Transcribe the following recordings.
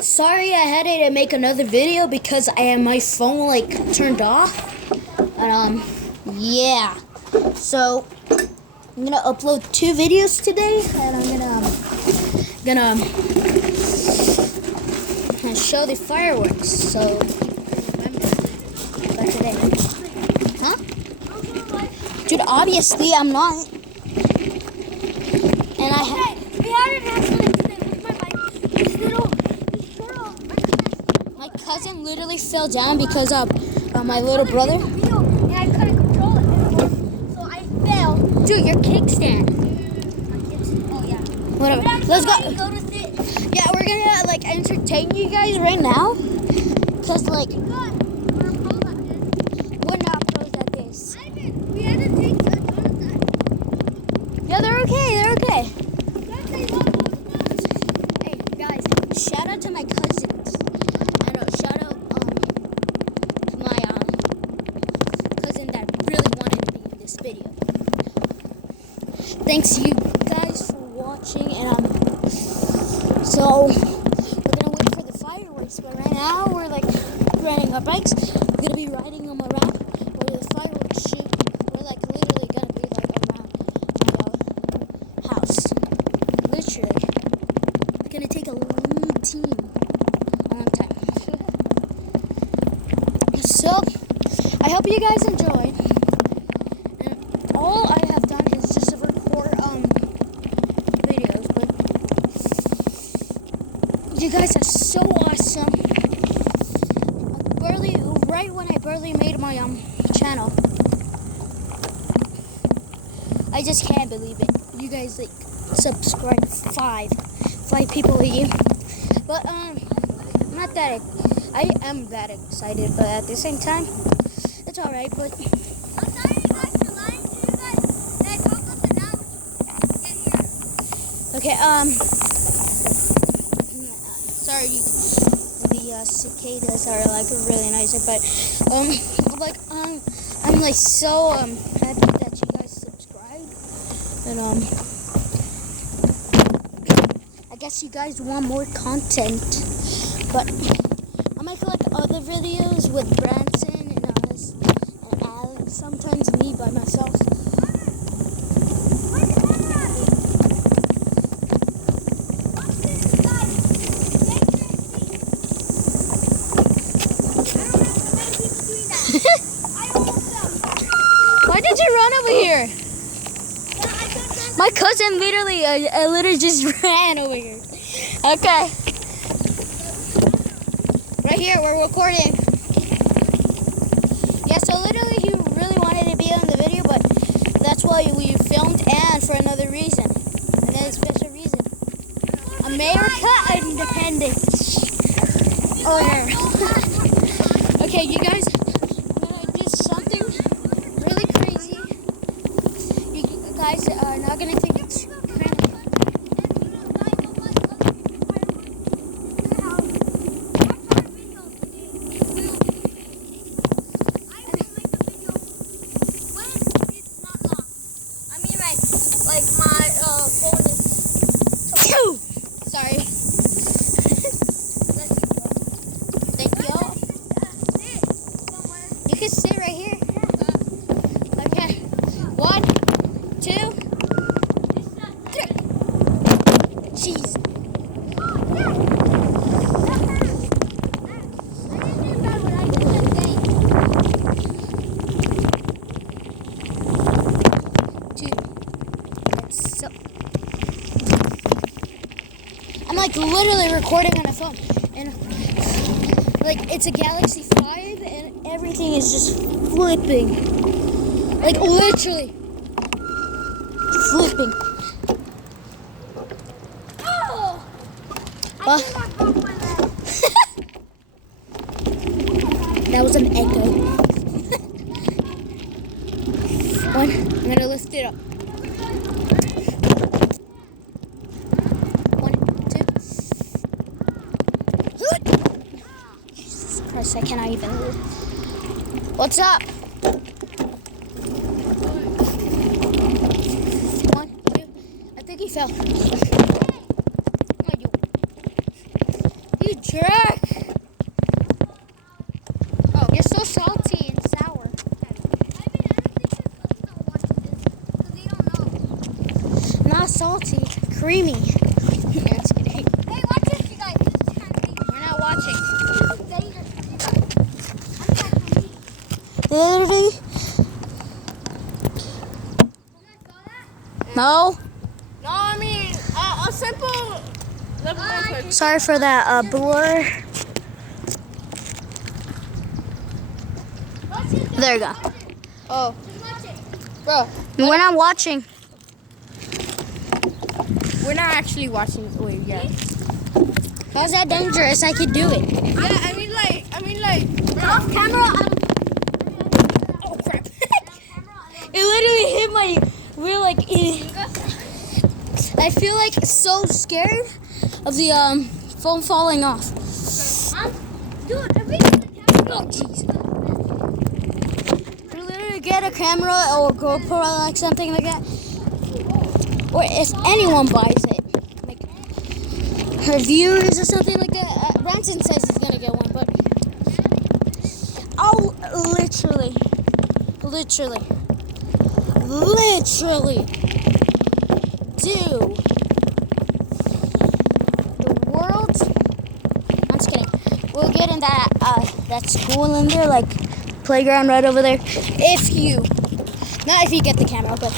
Sorry I had to make another video because I had my phone like turned off. And yeah. So I'm gonna upload 2 videos today, and I'm gonna show the fireworks. So remember about today, huh? Dude, obviously I'm not. And we had an accident today with my bike. This little my cousin literally fell down because of my little brother. And I couldn't control it anymore, so I fell. Dude, your kickstand. Oh yeah. Whatever. Let's go. Yeah, Yeah, we're gonna like entertain you guys right now, cause like we're not pros at this. we had to take the guns out. Yeah, they're okay. They're okay. Hey guys, shout out to my cousins. And shout out to my cousin that really wanted to be in this video. Thanks you guys for watching, and so we're gonna wait for the fireworks. But right now we're like riding our bikes. We're gonna be riding them around where the fireworks shoot. We're like literally gonna be like around my house. Literally, it's gonna take a long time. So I hope you guys enjoyed. And all I have done is just record videos, but you guys are so awesome. Right when I barely made my channel, I just can't believe it. You guys like subscribed five people of you. But I'm not that. I am that excited, but at the same time, it's all right. But okay. Sorry, the cicadas are like really nice, but I'm like so happy that you guys subscribed, and I guess you guys want more content, but I might feel like other videos with Branson and us and Alex, sometimes me by myself. Why did you run over here? My cousin literally just ran over here. Okay. Right here, we're recording. Yeah, so literally he really wanted to be on the video, but that's why we filmed, and for another reason. Another special reason. America independence. Oh, yeah. Okay, you guys, I'm gonna do something really crazy. You guys are not gonna think it's crazy. Sorry. Thank you all. You can sit right here. Okay. 1, 2, 3. Jeez. So I'm like literally recording on a phone, and like it's a Galaxy 5, and everything is just flipping, like literally flipping. That was an echo. I'm gonna lift it up. 1, 2. Jesus Christ, I cannot even move. What's up? 1, 2. I think he fell. Oh, you Shrek. Oh, you're so salty and sour. Not salty, creamy. Just kidding. Hey, watch this, you guys. This is kind of dangerous. We're not watching. This is dangerous, you guys. I'm trying to leave. Literally. You guys saw that? No. No, I mean, a simple. Sorry for that blur. Watch it. There you go. Watch it. Oh, Just watch it. bro, We're not watching. we're not actually watching. Wait, yeah. How's that dangerous? I could do it. Yeah, I mean, like. Off camera. Oh crap! It literally hit my. We're like. I feel like so scared of the foam falling off. Dude, if we get the camera. Oh jeez. We literally get a camera or a GoPro, like something like that. Or if anyone buys it, like her viewers or something like that. Branson says he's gonna get one, but I'll literally do the world. I'm just kidding. We'll get in that school in there, like playground right over there. If you, not if you get the camera, but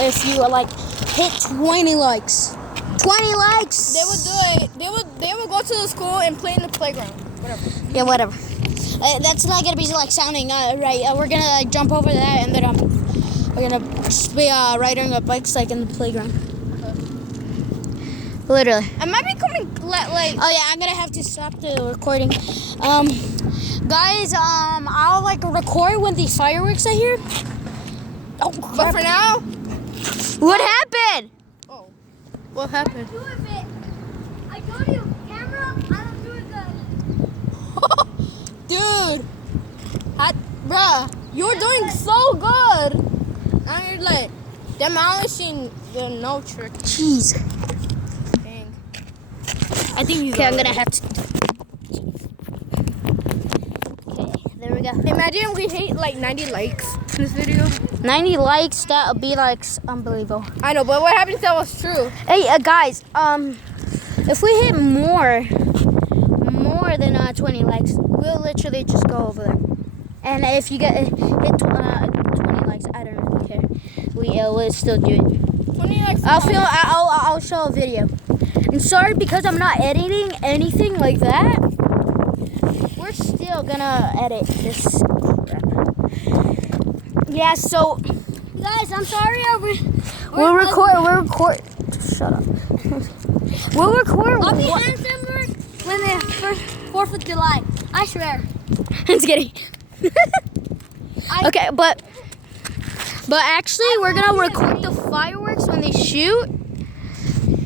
if you like hit 20 likes. 20 likes. They would do it. They would go to the school and play in the playground. Whatever. Yeah, whatever. That's not gonna be like sounding right. We're gonna jump over that and then we're gonna just be riding our bikes like in the playground. Literally. I might be coming like. Oh yeah, I'm gonna have to stop the recording. Guys, I'll like record when the fireworks are here. Oh, But crap. for now. What happened? Oh. What happened? Do it, it. I told you, camera. I don't do it good. Dude, bruh, you're doing so good. Now you're like demolishing the no trick Jeez. thing. I think you. Okay, I'm gonna have to. Okay, there we go. Imagine we hit like 90 likes in this video. 90 likes. That would be like unbelievable. I know, but what happens if that was true? Hey, guys. If we hit more than 20 likes, we'll literally just go over there. And if you get hit 20 likes, I don't really care. We'll still do it. 20 likes. I'll show a video. And sorry because I'm not editing anything like that. We're still gonna edit this crap. Yeah, so Guys, I'm sorry. we'll record. Shut up. We'll record. I'll be handsomer when the 4th of July. I swear. Just kidding. Okay, but actually, we're gonna record the fireworks when they shoot.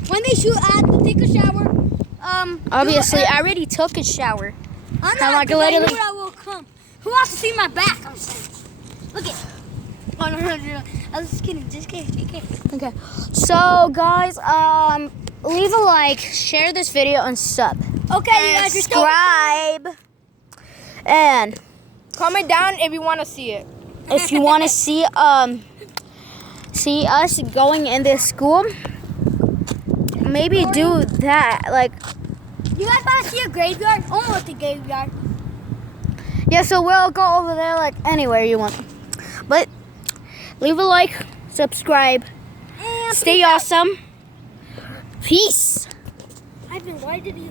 When they shoot, I have to take a shower. Obviously, I already took a shower. I'm How not like a because I little- knew I will come. Who wants to see my back? I'm saying. Look it. Oh, no. I was just kidding. Just kidding. Okay. So, guys, leave a like, share this video, and sub. Okay, you guys, you're still. Subscribe. And Comment down if you want to see it. if you want to see us going in this school, maybe do that. Like, You guys want to see a graveyard? Almost a graveyard. yeah. So we'll go over there, like anywhere you want. But leave a like, subscribe, And stay awesome. Peace. Ivan, why did you?